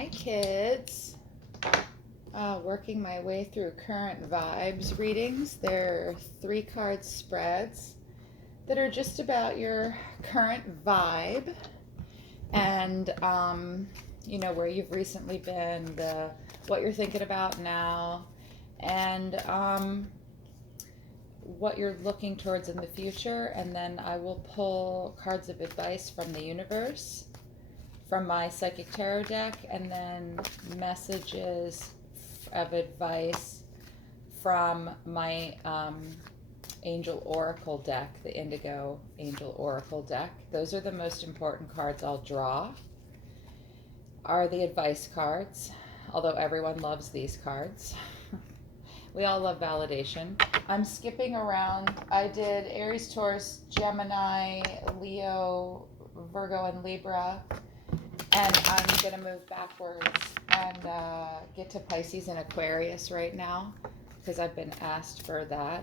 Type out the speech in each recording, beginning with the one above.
Hi, kids. Working my way through current vibes readings. They're 3 card spreads that are just about your current vibe and, where you've recently been, what you're thinking about now, and what you're looking towards in the future. And then I will pull cards of advice from the universe from my psychic tarot deck, and then messages of advice from my angel oracle deck, the indigo angel oracle deck. Those are the most important cards I'll draw, are the advice cards, although everyone loves these cards. We all love validation. I'm skipping around. I did Aries, Taurus, Gemini, Leo, Virgo, and Libra. And I'm going to move backwards and get to Pisces and Aquarius right now because I've been asked for that.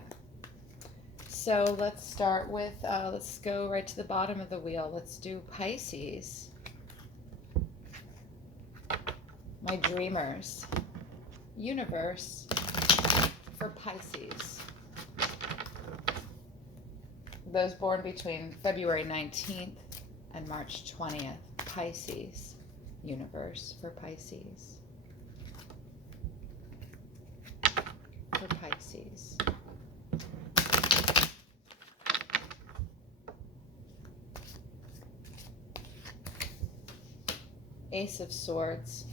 So let's start with, let's go right to the bottom of the wheel. Let's do Pisces. My dreamers. Universe for Pisces. Those born between February 19th and March 20th. Pisces. Universe for Pisces. For Pisces. Ace of Swords.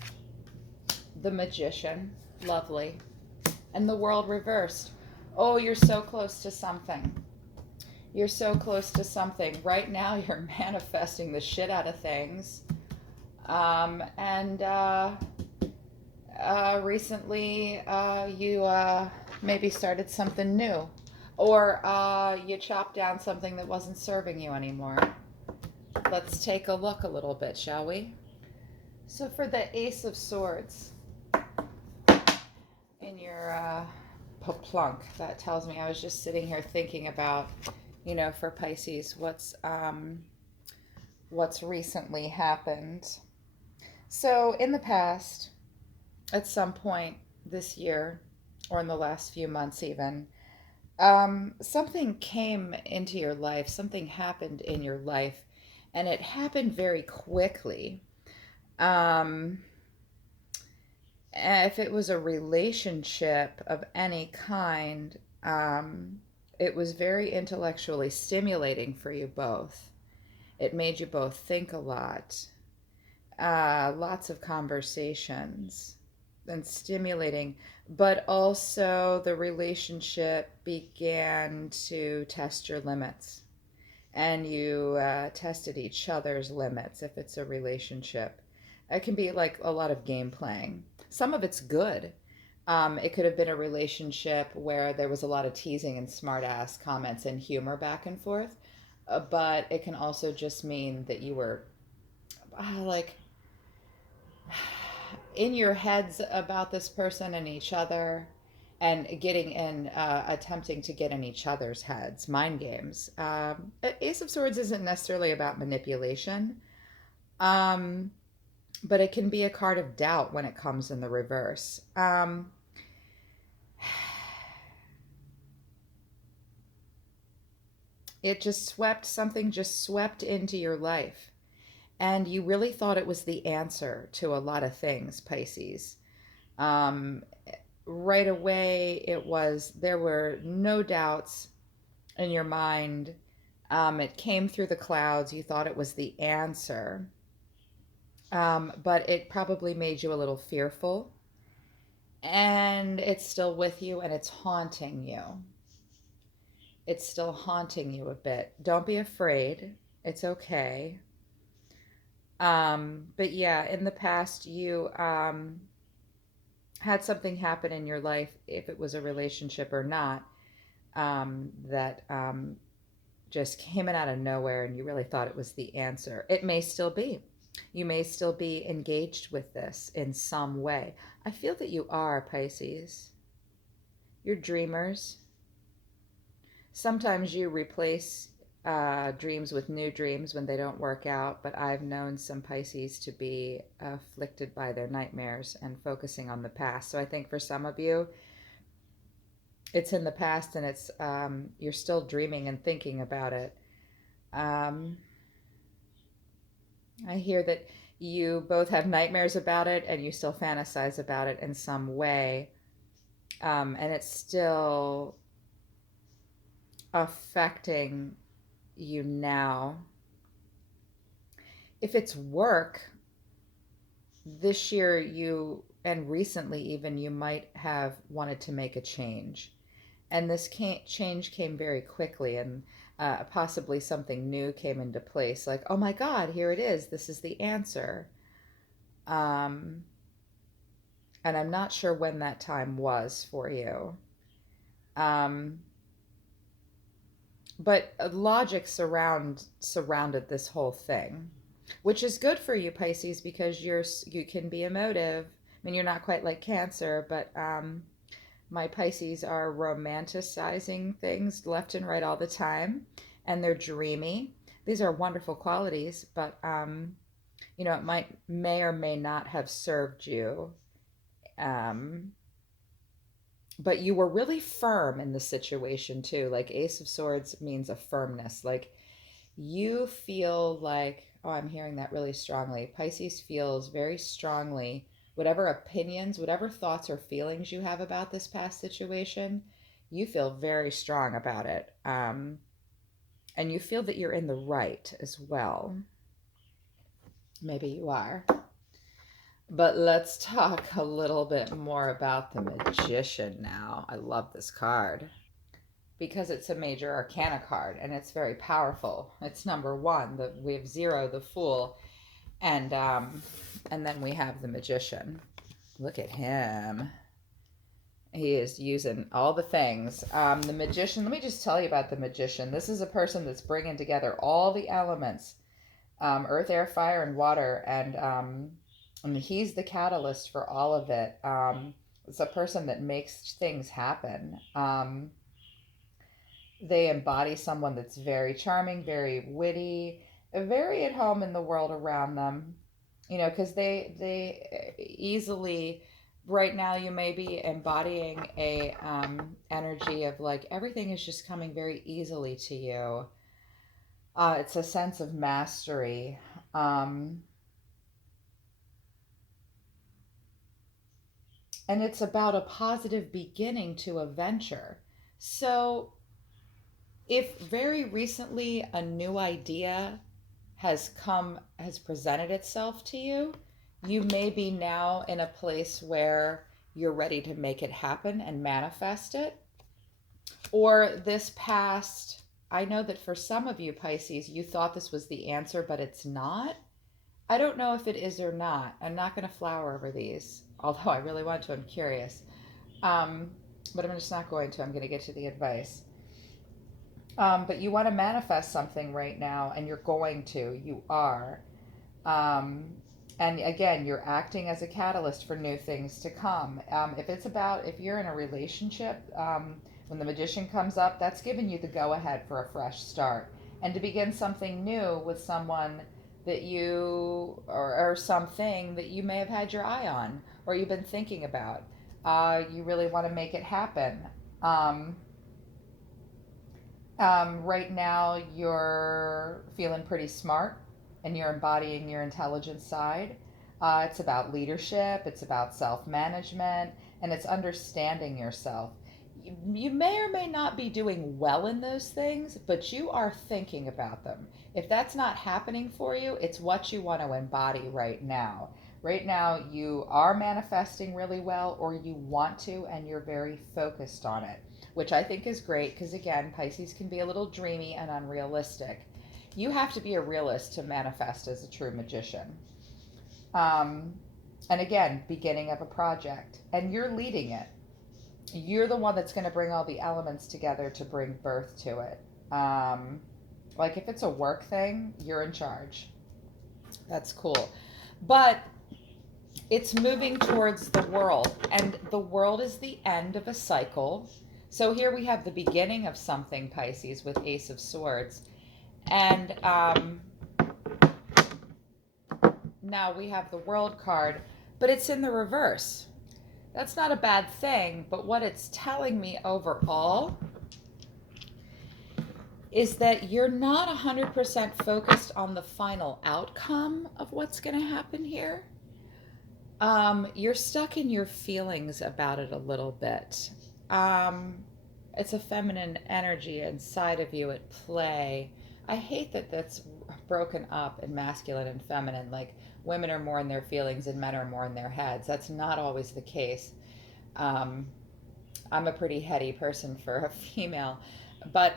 The Magician. Lovely. And the World reversed. Oh, you're so close to something. You're so close to something. Right now, you're manifesting the shit out of things. Recently, you maybe started something new. Or you chopped down something that wasn't serving you anymore. Let's take a look a little bit, shall we? So for the Ace of Swords, in your plunk, that tells me, I was just sitting here thinking about, for Pisces, what's recently happened. So in the past, at some point this year, or in the last few months even, something came into your life, something happened in your life, and it happened very quickly. If it was a relationship of any kind, it was very intellectually stimulating for you both. It made you both think a lot, lots of conversations, and stimulating. But also, the relationship began to test your limits, and you tested each other's limits. If it's a relationship, it can be like a lot of game playing. Some of it's good. It could have been a relationship where there was a lot of teasing and smart ass comments and humor back and forth. But it can also just mean that you were like in your heads about this person and each other, and getting in, attempting to get in each other's heads, mind games. Ace of Swords isn't necessarily about manipulation, but it can be a card of doubt when it comes in the reverse. Something just swept into your life. And you really thought it was the answer to a lot of things, Pisces. Um, right away, there were no doubts in your mind. It came through the clouds. You thought it was the answer. But it probably made you a little fearful. And it's still with you, and it's haunting you. It's still haunting you a bit. Don't be afraid. It's okay. But yeah, in the past, you had something happen in your life, if it was a relationship or not, that just came in out of nowhere, and you really thought it was the answer. It may still be. You may still be engaged with this in some way. I feel that you are, Pisces. You're dreamers. Sometimes you replace dreams with new dreams when they don't work out, but I've known some Pisces to be afflicted by their nightmares and focusing on the past. So I think for some of you, it's in the past and it's you're still dreaming and thinking about it. Um, I hear that you both have nightmares about it and you still fantasize about it in some way. And it's still affecting you now. If it's work, this year you, and recently even, you might have wanted to make a change. And this change came very quickly, and possibly something new came into place. Like, oh my God, here it is. This is the answer. Um, and I'm not sure when that time was for you. Um, but logic surrounded this whole thing, which is good for you, Pisces, because you can be emotive. I mean, you're not quite like Cancer, but my Pisces are romanticizing things left and right all the time, and they're dreamy. These are wonderful qualities, but it may or may not have served you. Um, but you were really firm in the situation too. Like Ace of Swords means a firmness. Like you feel like, oh, I'm hearing that really strongly. Pisces feels very strongly whatever opinions, whatever thoughts or feelings you have about this past situation, you feel very strong about it. And you feel that you're in the right as well. Maybe you are. But let's talk a little bit more about the Magician now. I love this card because it's a major arcana card and it's very powerful. It's number one. We have zero, the Fool, and then we have the Magician. Look at him. He is using all the things. The Magician, let me just tell you about the Magician. This is a person that's bringing together all the elements, earth, air, fire, and water, and he's the catalyst for all of it. It's a person that makes things happen. They embody someone that's very charming, very witty, very at home in the world around them. Because they easily, right now you may be embodying a energy of like everything is just coming very easily to you. It's a sense of mastery. And it's about a positive beginning to a venture. So if very recently a new idea has presented itself to you, you may be now in a place where you're ready to make it happen and manifest it. Or this past, I know that for some of you, Pisces, you thought this was the answer, but it's not. I don't know if it is or not. I'm not going to flower over these, although I really want to. I'm curious. But I'm just not going to. I'm going to get to the advice. But you want to manifest something right now, and you're going to. You are. And again, you're acting as a catalyst for new things to come. If you're in a relationship, when the Magician comes up, that's giving you the go ahead for a fresh start and to begin something new with someone that or something that you may have had your eye on or you've been thinking about. You really want to make it happen. Right now, you're feeling pretty smart and you're embodying your intelligence side. It's about leadership, it's about self management, and it's understanding yourself. You may or may not be doing well in those things, but you are thinking about them. If that's not happening for you, it's what you want to embody right now. Right now, you are manifesting really well, or you want to, and you're very focused on it, which I think is great because, again, Pisces can be a little dreamy and unrealistic. You have to be a realist to manifest as a true magician. And again, beginning of a project, and you're leading it. You're the one that's going to bring all the elements together to bring birth to it. Like if it's a work thing, you're in charge. That's cool. But it's moving towards the world, and the world is the end of a cycle. So here we have the beginning of something, Pisces, with Ace of Swords. And now we have the World card, but it's in the reverse. That's not a bad thing, but what it's telling me overall is that you're not 100% focused on the final outcome of what's going to happen here. You're stuck in your feelings about it a little bit. Um, it's a feminine energy inside of you at play. I hate that that's broken up in masculine and feminine. Like women are more in their feelings and men are more in their heads. That's not always the case. Um, I'm a pretty heady person for a female, but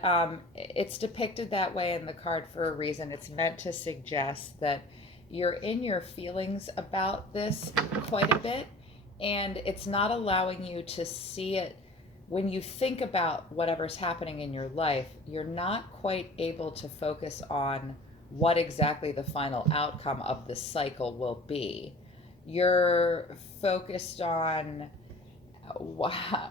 it's depicted that way in the card for a reason. It's meant to suggest that you're in your feelings about this quite a bit, and it's not allowing you to see it. When you think about whatever's happening in your life, you're not quite able to focus on what exactly the final outcome of the cycle will be. You're focused on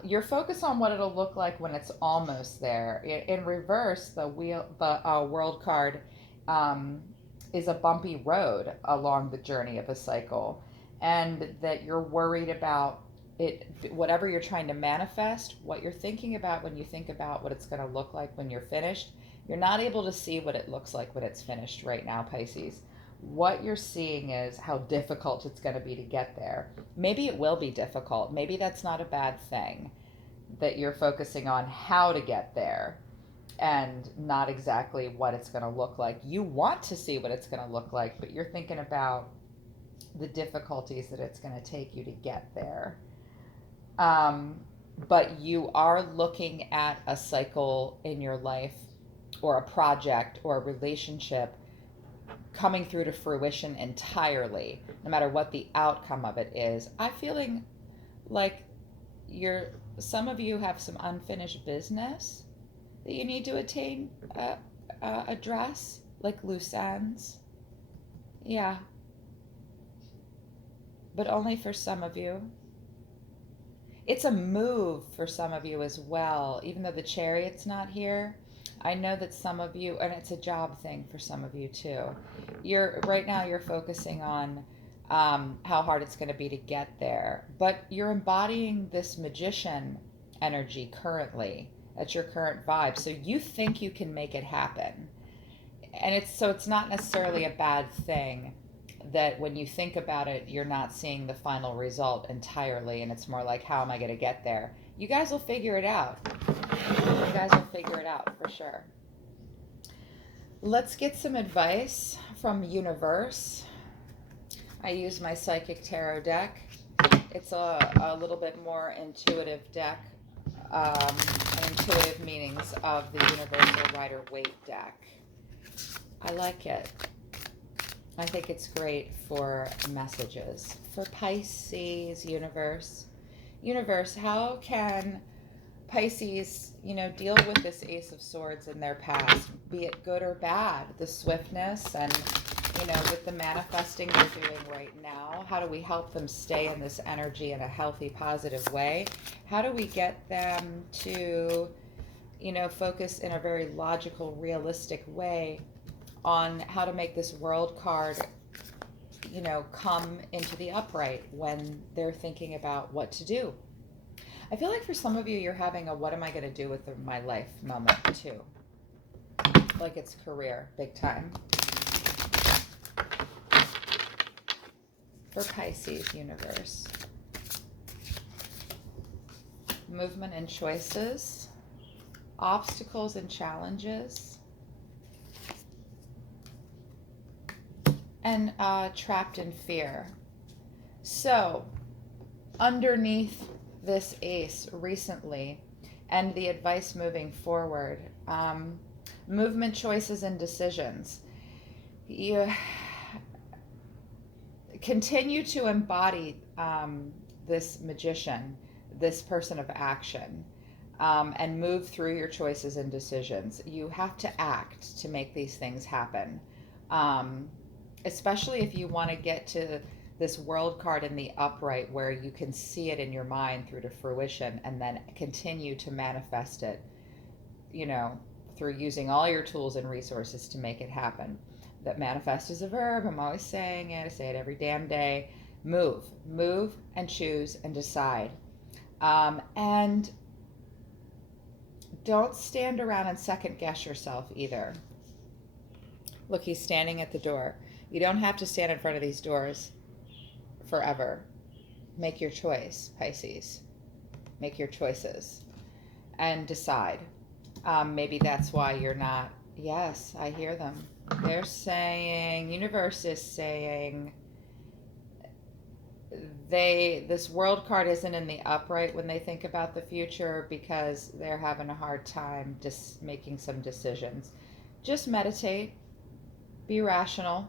you're focused on what it'll look like when it's almost there. In reverse, the world card um, is a bumpy road along the journey of a cycle, and that you're worried about it. Whatever you're trying to manifest, what you're thinking about when you think about what it's going to look like when you're finished, you're not able to see what it looks like when it's finished right now, Pisces. What you're seeing is how difficult it's going to be to get there. Maybe it will be difficult. Maybe that's not a bad thing, that you're focusing on how to get there and not exactly what it's going to look like. You want to see what it's going to look like, but you're thinking about the difficulties that it's going to take you to get there. Um, but you are looking at a cycle in your life or a project or a relationship coming through to fruition entirely, no matter what the outcome of it is. I'm feeling like you're some of you have some unfinished business that you need to address, like loose ends. Yeah, but only for some of you. It's a move for some of you as well, even though the chariot's not here. I know that some of you, and it's a job thing for some of you too. You're right now you're focusing on how hard it's going to be to get there, but you're embodying this magician energy currently. That's your current vibe. So you think you can make it happen, and it's not necessarily a bad thing that when you think about it, you're not seeing the final result entirely, and it's more like, how am I going to get there? You guys will figure it out. You guys will figure it out for sure. Let's get some advice from Universe. I use my Psychic Tarot deck. It's a little bit more intuitive deck, and intuitive meanings of the Universal Rider-Waite deck. I like it. I think it's great for messages. For Pisces, Universe, how can Pisces, deal with this Ace of Swords in their past, be it good or bad, the swiftness and, with the manifesting they're doing right now? How do we help them stay in this energy in a healthy, positive way? How do we get them to, focus in a very logical, realistic way on how to make this world card, come into the upright when they're thinking about what to do? I feel like for some of you, you're having a what am I going to do with my life moment too. Like it's career, big time. For Pisces, Universe. Movement and choices. Obstacles and challenges. And trapped in fear. So, underneath this ace recently and the advice moving forward, movement, choices, and decisions. You continue to embody this magician, this person of action, and move through your choices and decisions. You have to act to make these things happen, especially if you want to get to this world card in the upright where you can see it in your mind through to fruition and then continue to manifest it, through using all your tools and resources to make it happen. That manifest is a verb. I'm always saying it. I say it every damn day. Move and choose and decide. And don't stand around and second guess yourself either. Look, he's standing at the door. You don't have to stand in front of these doors forever. Make your choice, Pisces. Make your choices and decide. Maybe that's why you're not. Yes, I hear them. They're saying, universe is saying, this world card isn't in the upright when they think about the future because they're having a hard time just making some decisions. Just meditate, be rational,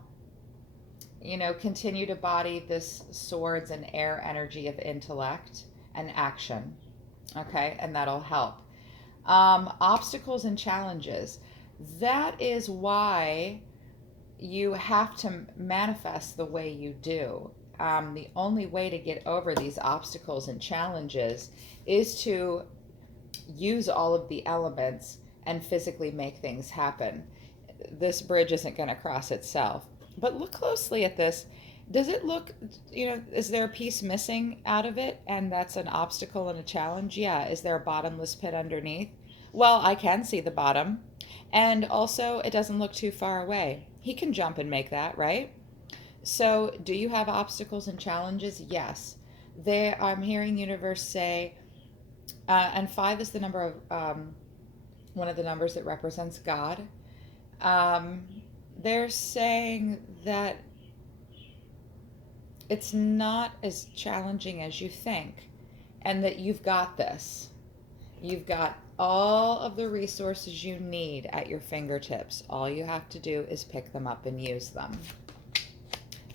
continue to body this swords and air energy of intellect and action. Okay, and that'll help. Obstacles and challenges. That is why you have to manifest the way you do. The only way to get over these obstacles and challenges is to use all of the elements and physically make things happen. This bridge isn't going to cross itself. But look closely at this. Does it look, is there a piece missing out of it? And that's an obstacle and a challenge? Yeah. Is there a bottomless pit underneath? Well, I can see the bottom. And also, it doesn't look too far away. He can jump and make that, right? So, do you have obstacles and challenges? Yes. I'm hearing universe say, and 5 is the number of, one of the numbers that represents God. They're saying that it's not as challenging as you think, and that you've got this. You've got all of the resources you need at your fingertips. All you have to do is pick them up and use them.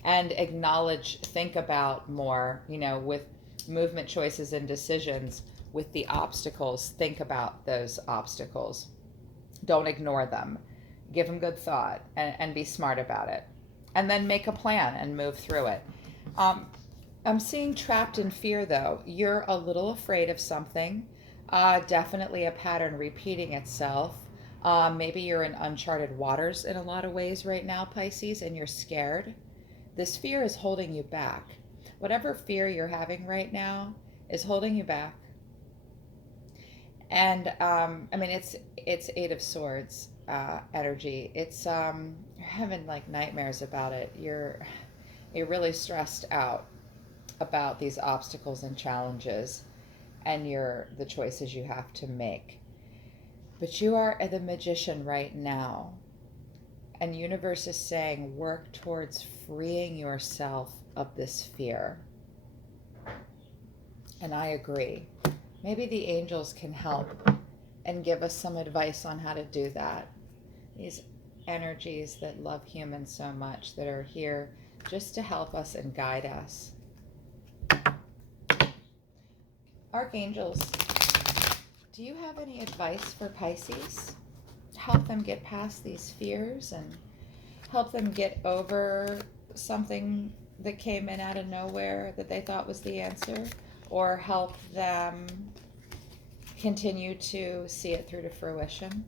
And acknowledge, think about more, with movement choices and decisions, with the obstacles, think about those obstacles. Don't ignore them. Give them good thought and be smart about it. And then make a plan and move through it. I'm seeing trapped in fear, though. You're a little afraid of something. Definitely a pattern repeating itself. Maybe you're in uncharted waters in a lot of ways right now, Pisces, and you're scared. This fear is holding you back. Whatever fear you're having right now is holding you back. And it's 8 of Swords energy. It's you're having like nightmares about it. You're really stressed out about these obstacles and challenges and the choices you have to make. But you are the magician right now. And universe is saying, work towards freeing yourself of this fear. And I agree. Maybe the angels can help and give us some advice on how to do that. These energies that love humans so much, that are here just to help us and guide us. Archangels, do you have any advice for Pisces? Help them get past these fears and help them get over something that came in out of nowhere that they thought was the answer, or help them continue to see it through to fruition.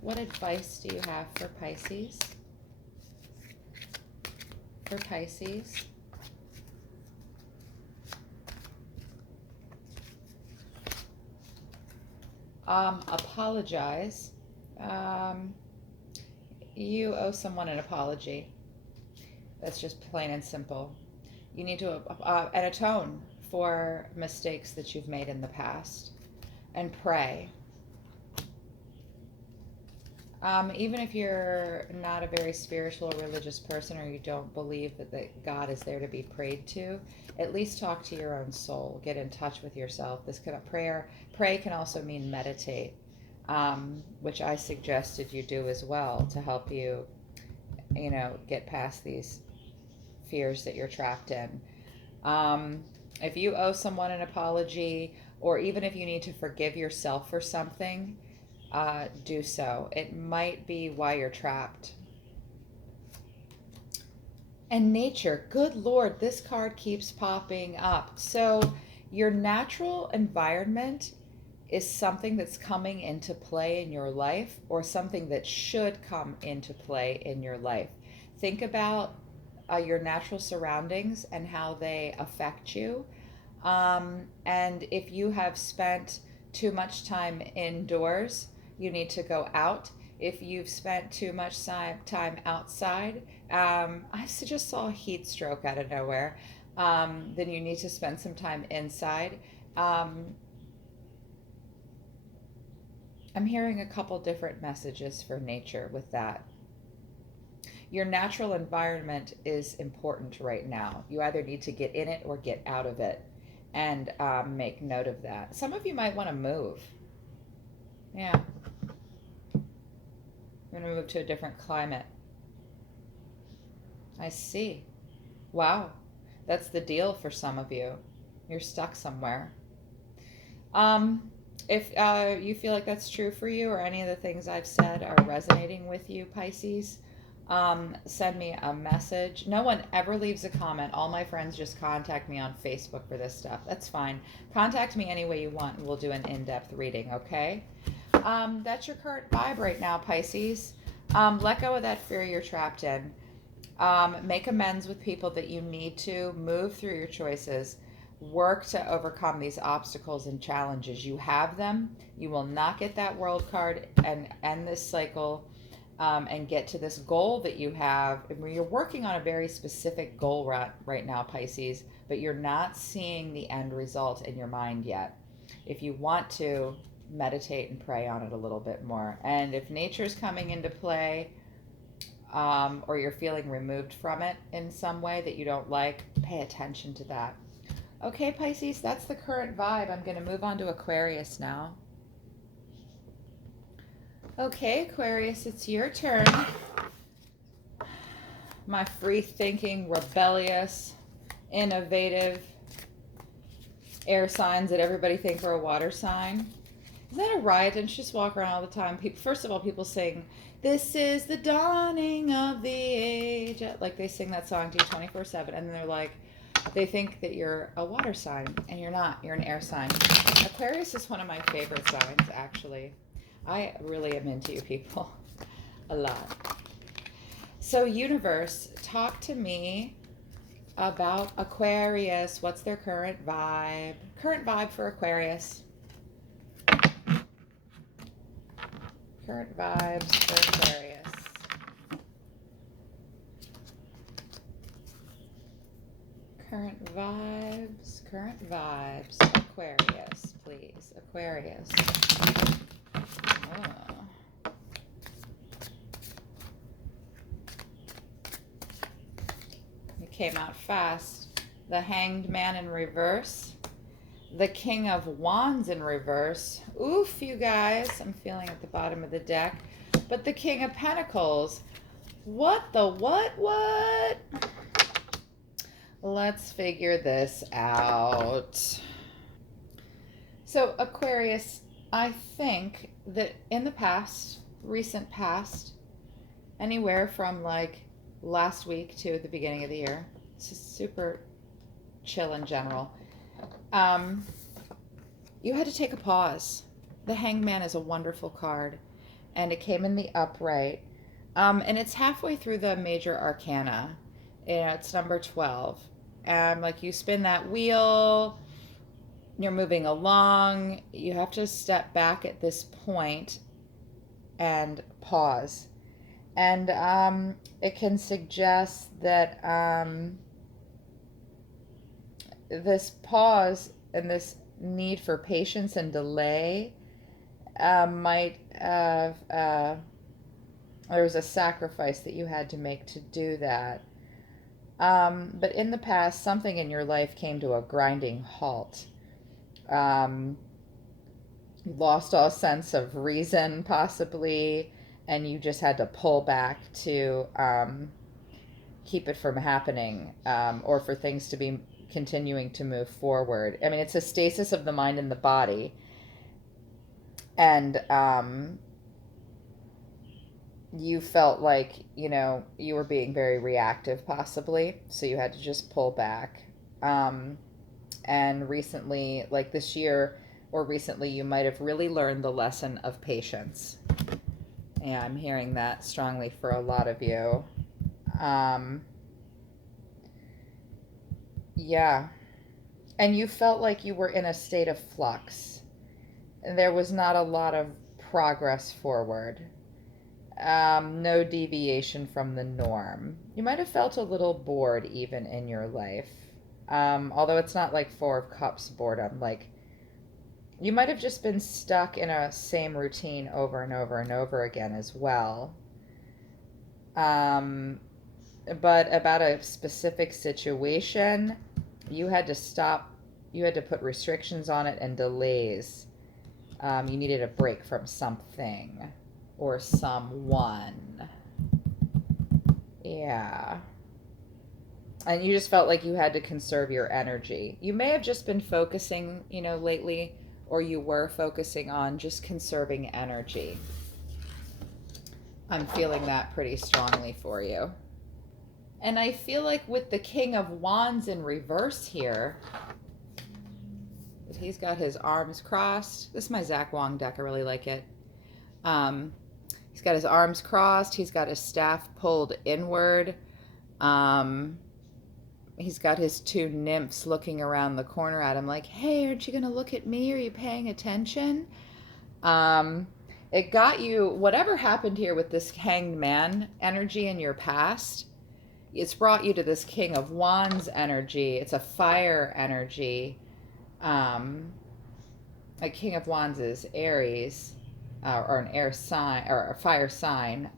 What advice do you have for Pisces? For Pisces. Apologize. You owe someone an apology. That's just plain and simple. You need to and atone for mistakes that you've made in the past, and pray. Even if you're not a very spiritual or religious person, or you don't believe that God is there to be prayed to, at least talk to your own soul. Get in touch with yourself. This kind of pray can also mean meditate, which I suggested you do as well to help you, get past these fears that you're trapped in. If you owe someone an apology, or even if you need to forgive yourself for something, do so. It might be why you're trapped. And nature, good Lord, this card keeps popping up. So your natural environment is something that's coming into play in your life or something that should come into play in your life. Think about your natural surroundings and how they affect you. And if you have spent too much time indoors, you need to go out. If you've spent too much time outside, I just saw a heat stroke out of nowhere, then you need to spend some time inside. Um, I'm hearing a couple different messages for nature with that. Your natural environment is important right now. You either need to get in it or get out of it, and make note of that. Some of you might want to move. Yeah, I'm going to move to a different climate. I see. Wow, that's the deal for some of you. You're stuck somewhere. If you feel like that's true for you or any of the things I've said are resonating with you, Pisces, send me a message. No one ever leaves a comment. All my friends just contact me on Facebook for this stuff. That's fine. Contact me any way you want and we'll do an in-depth reading, okay? That's your current vibe right now, Pisces. Let go of that fear you're trapped in. Make amends with people that you need to. Move through your choices. Work to overcome these obstacles and challenges. You have them. You will not get that world card and end this cycle, and get to this goal that you have. You're working on a very specific goal right now, Pisces, but you're not seeing the end result in your mind yet. If you want to, meditate and pray on it a little bit more. And if nature's coming into play, or you're feeling removed from it in some way that you don't like, pay attention to that. Okay, Pisces, that's the current vibe. I'm going to move on to Aquarius now. Okay, Aquarius, it's your turn. My free-thinking, rebellious, innovative air signs that everybody think are a water sign. Is that a riot? Don't you just walk around all the time? First of all, people sing, "This is the dawning of the age." Like they sing that song to you 24/7, and then they're like, they think that you're a water sign, and you're not. You're an air sign. Aquarius is one of my favorite signs, actually. I really am into you people a lot. So, universe, talk to me about Aquarius. What's their current vibe? Current vibe for Aquarius. Current vibes for Aquarius. Current vibes. Aquarius, please. Aquarius. Oh. It came out fast. The Hanged Man in reverse. The King of Wands in reverse. Oof, you guys. I'm feeling at the bottom of the deck. But the King of Pentacles. What the what? Let's figure this out. So, Aquarius, I think that in the past, recent past, anywhere from like last week to the beginning of the year, it's just super chill in general, you had to take a pause. The Hanged Man is a wonderful card, and it came in the upright, and it's halfway through the major arcana. It's number 12. Like you spin that wheel, you're moving along, you have to step back at this point and pause. And it can suggest that this pause and this need for patience and delay might have, there was a sacrifice that you had to make to do that. But in the past, something in your life came to a grinding halt. You lost all sense of reason, possibly, and you just had to pull back to keep it from happening, or for things to be continuing to move forward. I mean, it's a stasis of the mind and the body. And you felt like, you were being very reactive, possibly, so you had to just pull back. And recently, like this year, or recently you might have really learned the lesson of patience. Yeah, I'm hearing that strongly for a lot of you. Um, yeah. And you felt like you were in a state of flux. There was not a lot of progress forward. No deviation from the norm. You might have felt a little bored even in your life. Although it's not like Four of Cups boredom. Like, you might have just been stuck in a same routine over and over and over again as well. Um, but about a specific situation, you had to stop, you had to put restrictions on it and delays. You needed a break from something or someone. Yeah. And you just felt like you had to conserve your energy. You may have just been focusing, lately, or you were focusing on just conserving energy. I'm feeling that pretty strongly for you. And I feel like with the King of Wands in reverse here, he's got his arms crossed. This is my Zach Wong deck. I really like it. He's got his arms crossed. He's got his staff pulled inward. He's got his two nymphs looking around the corner at him like, hey, aren't you going to look at me? Are you paying attention? It got you, whatever happened here with this Hanged Man energy in your past, it's brought you to this King of Wands energy. It's a fire energy. A King of Wands is Aries, or an air sign, or a fire sign,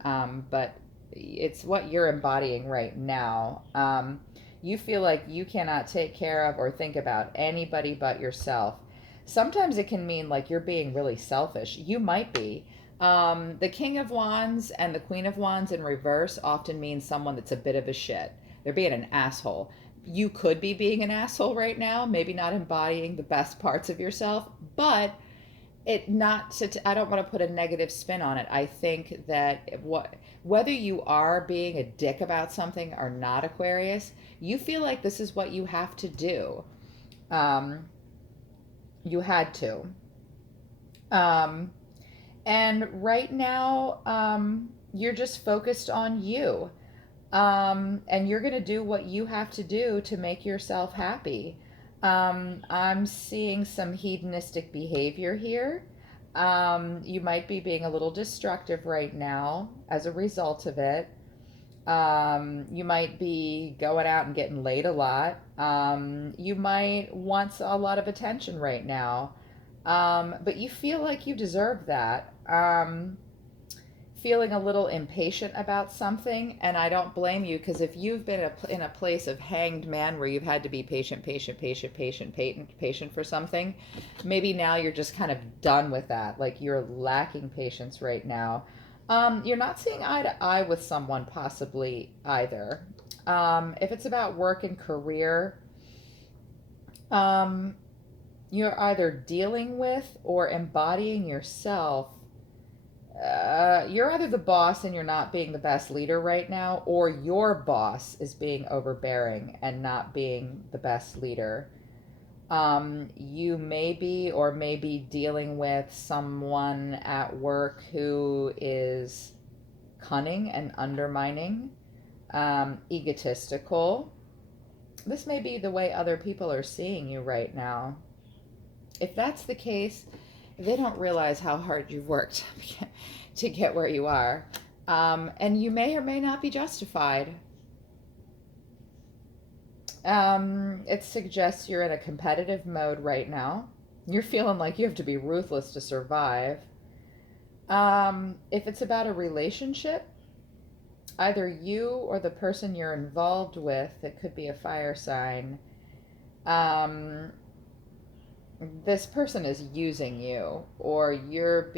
but it's what you're embodying right now. You feel like you cannot take care of or think about anybody but yourself. Sometimes it can mean like you're being really selfish. You might be. The King of Wands and the Queen of Wands in reverse often means someone that's a bit of a shit. They're being an asshole. You could be being an asshole right now, maybe not embodying the best parts of yourself, but it not to, I don't want to put a negative spin on it. I think that whether you are being a dick about something or not, Aquarius, you feel like this is what you have to do. You had to. And right now, you're just focused on you. And you're going to do what you have to do to make yourself happy. I'm seeing some hedonistic behavior here. You might be being a little destructive right now as a result of it. You might be going out and getting laid a lot. You might want a lot of attention right now. But you feel like you deserve that. Feeling a little impatient about something, and I don't blame you, because if you've been in a place of Hanged Man where you've had to be patient for something, maybe now you're just kind of done with that. Like, you're lacking patience right now. You're not seeing eye to eye with someone possibly either. If it's about work and career, you're either dealing with or embodying yourself. You're either the boss and you're not being the best leader right now, or your boss is being overbearing and not being the best leader. You may be or may be dealing with someone at work who is cunning and undermining, egotistical. This may be the way other people are seeing you right now. If that's the case, they don't realize how hard you've worked to get where you are. And you may or may not be justified. It suggests you're in a competitive mode right now. You're feeling like you have to be ruthless to survive. If it's about a relationship, either you or the person you're involved with, it could be a fire sign, this person is using you, or if you're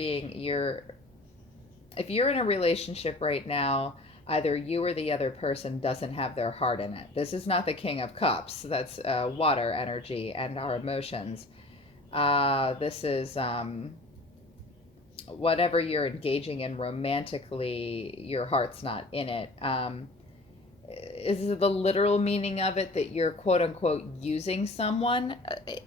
in a relationship right now, either you or the other person doesn't have their heart in it. This is not the King of Cups. That's water energy and our emotions. This is whatever you're engaging in romantically, your heart's not in it. Is the literal meaning of it that you're quote unquote using someone?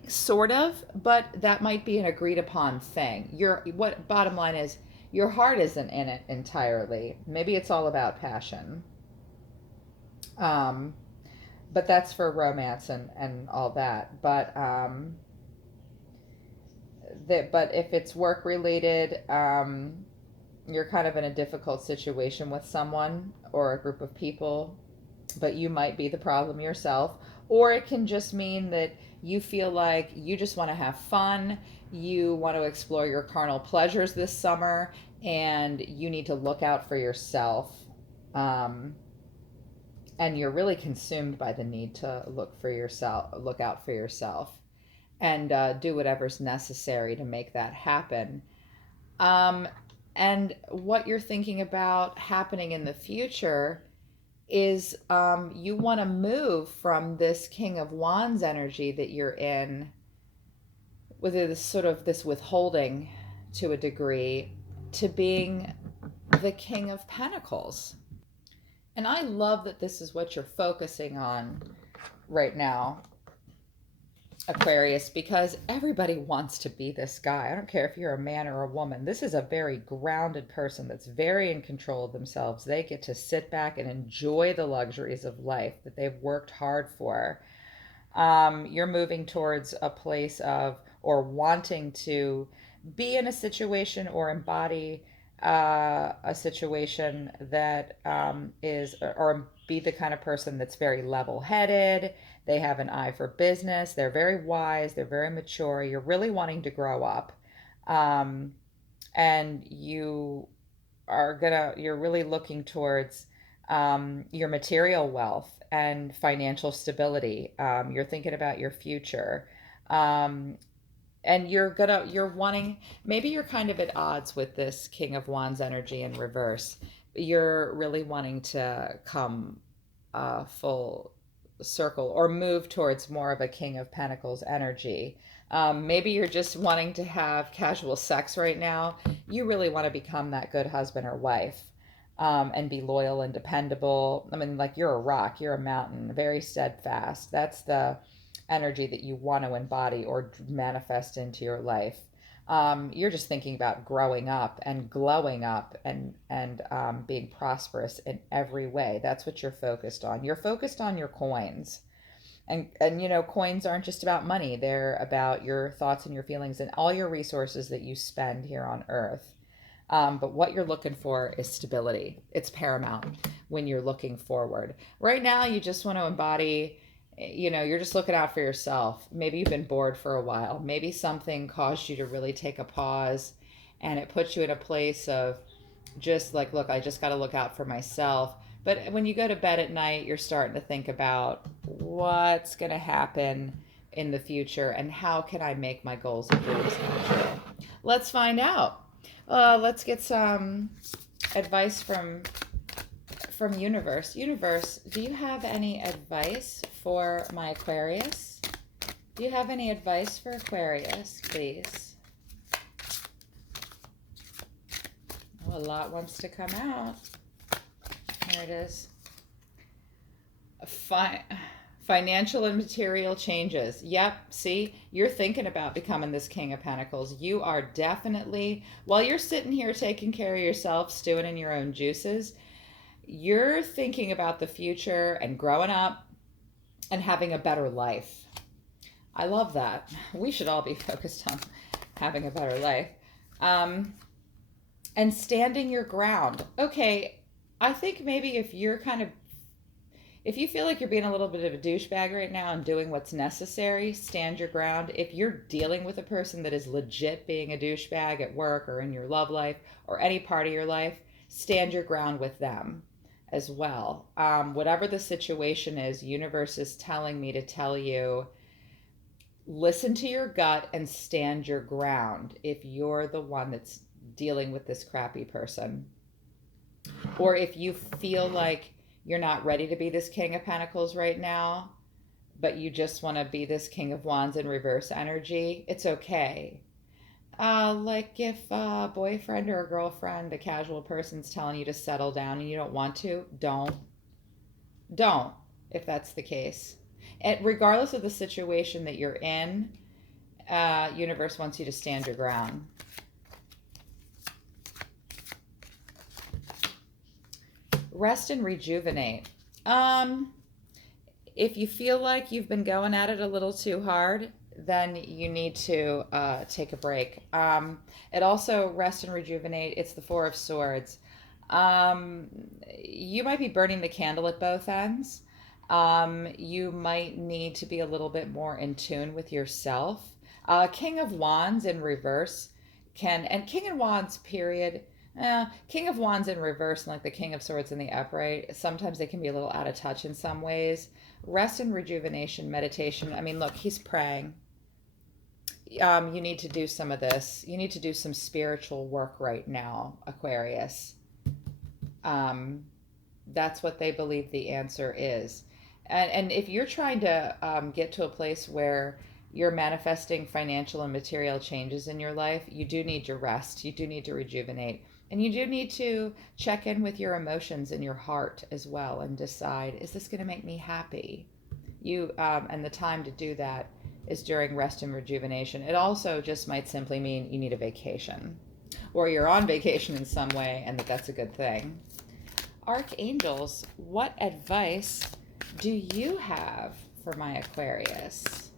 Sort of, but that might be an agreed upon thing. What bottom line is, your heart isn't in it entirely. Maybe it's all about passion. Um, but that's for romance and all that. But if it's work related, you're kind of in a difficult situation with someone or a group of people, but you might be the problem yourself. Or it can just mean that you feel like you just want to have fun, you want to explore your carnal pleasures this summer, and you need to look out for yourself. Um, and you're really consumed by the need to look out for yourself, and do whatever's necessary to make that happen. Um, and what you're thinking about happening in the future is you want to move from this King of Wands energy that you're in, with this sort of this withholding to a degree, to being the King of Pentacles. And I love that this is what you're focusing on right now, Aquarius, because everybody wants to be this guy. I don't care if you're a man or a woman. This is a very grounded person that's very in control of themselves. They get to sit back and enjoy the luxuries of life that they've worked hard for. You're moving towards a place of, or wanting to be in a situation or embody a situation that is, or be the kind of person that's very level headed. They have an eye for business. They're very wise. They're very mature. You're really wanting to grow up. Um, and you're really looking towards your material wealth and financial stability. You're thinking about your future. Um, and you're wanting, maybe you're kind of at odds with this King of Wands energy in reverse. You're really wanting to come full circle or move towards more of a King of Pentacles energy. Maybe you're just wanting to have casual sex right now. You really want to become that good husband or wife, and be loyal and dependable. I mean, like, you're a rock, you're a mountain, very steadfast. That's the energy that you want to embody or manifest into your life. You're just thinking about growing up and glowing up, and being prosperous in every way. That's what you're focused on. You're focused on your coins, and coins aren't just about money. They're about your thoughts and your feelings and all your resources that you spend here on Earth. But what you're looking for is stability. It's paramount when you're looking forward. Right now, you just want to embody, you're just looking out for yourself. Maybe you've been bored for a while. Maybe something caused you to really take a pause, and it puts you in a place of just like, look, I just got to look out for myself. But when you go to bed at night, you're starting to think about what's going to happen in the future and how can I make my goals and dreams come true. Let's find out. Let's get some advice from Universe. Universe, do you have any advice for my Aquarius? Do you have any advice for Aquarius, please? Oh, a lot wants to come out. There it is. Financial and material changes. Yep, see, you're thinking about becoming this King of Pentacles. You are definitely, while you're sitting here taking care of yourself, stewing in your own juices, you're thinking about the future and growing up and having a better life. I love that. We should all be focused on having a better life. And standing your ground. Okay, I think maybe if you feel like you're being a little bit of a douchebag right now and doing what's necessary, stand your ground. If you're dealing with a person that is legit being a douchebag at work or in your love life or any part of your life, stand your ground with them as well. Whatever the situation is, universe is telling me to tell you, listen to your gut and stand your ground if you're the one that's dealing with this crappy person. Or if you feel like you're not ready to be this King of Pentacles right now, but you just want to be this King of Wands in reverse energy, it's okay. Like if a boyfriend or a girlfriend, a casual person's telling you to settle down and you don't want to, don't. don't, if that's the case. And regardless of the situation that you're in, universe wants you to stand your ground. Rest and rejuvenate. If you feel like you've been going at it a little too hard, then you need to take a break. It also, rest and rejuvenate, it's the Four of Swords. You might be burning the candle at both ends. You might need to be a little bit more in tune with yourself. King of Wands in reverse and King of Wands, period. King of Wands in reverse and like the King of Swords in the upright, sometimes they can be a little out of touch in some ways. Rest and rejuvenation, meditation. I mean, look, he's praying. You need to do some of this. You need to do some spiritual work right now, Aquarius. That's what they believe the answer is. And if you're trying to get to a place where you're manifesting financial and material changes in your life, you do need your rest. You do need to rejuvenate. And you do need to check in with your emotions and your heart as well and decide, is this going to make me happy? And the time to do that is during rest and rejuvenation. It also just might simply mean you need a vacation, or you're on vacation in some way, and that's a good thing. Archangels, what advice do you have for my Aquarius?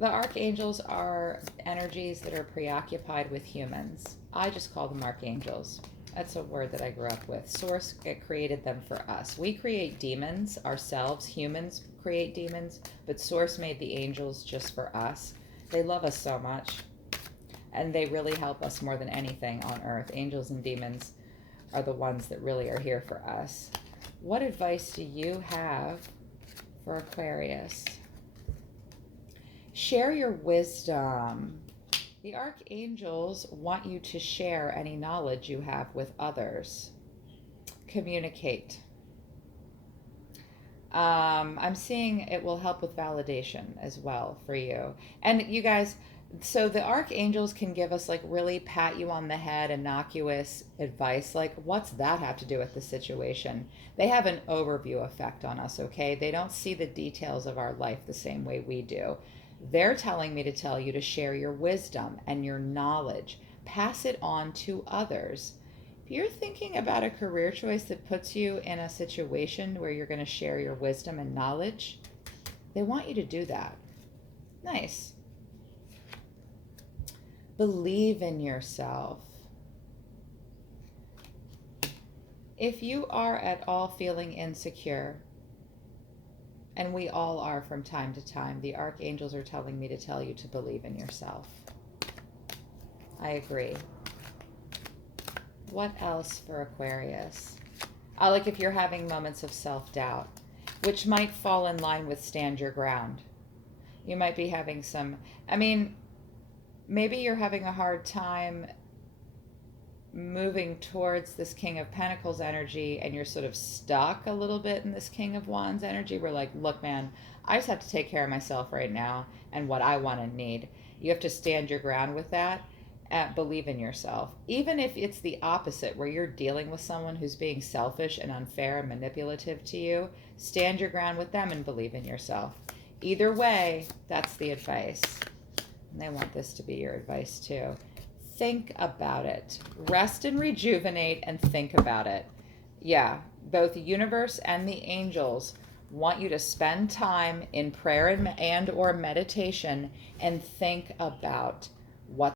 The archangels are energies that are preoccupied with humans. I just call them archangels. That's a word that I grew up with. Source created them for us. We create demons ourselves. Humans create demons, but Source made the angels just for us. They love us so much, and they really help us more than anything on earth. Angels and demons are the ones that really are here for us. What advice do you have for Aquarius? Share your wisdom. The archangels want you to share any knowledge you have with others. Communicate. I'm seeing it will help with validation as well for you. And you guys, so the archangels can give us like really pat you on the head, innocuous advice. Like, what's that have to do with the situation? They have an overview effect on us, okay? They don't see the details of our life the same way we do. They're telling me to tell you to share your wisdom and your knowledge. Pass it on to others. If you're thinking about a career choice that puts you in a situation where you're going to share your wisdom and knowledge, they want you to do that. Nice. Believe in yourself. If you are at all feeling insecure, and we all are from time to time, the archangels are telling me to tell you to believe in yourself. I agree. What else for Aquarius? Like if you're having moments of self-doubt, which might fall in line with stand your ground. You might be having maybe you're having a hard time moving towards this King of Pentacles energy, and you're sort of stuck a little bit in this King of Wands energy. We're like, look, man, I just have to take care of myself right now and what I want and need. You have to stand your ground with that. Believe in yourself. Even if it's the opposite, where you're dealing with someone who's being selfish and unfair and manipulative to you, stand your ground with them and believe in yourself. Either way, that's the advice. And they want this to be your advice too. Think about it. Rest and rejuvenate and think about it. Yeah, both the universe and the angels want you to spend time in prayer and or meditation and think about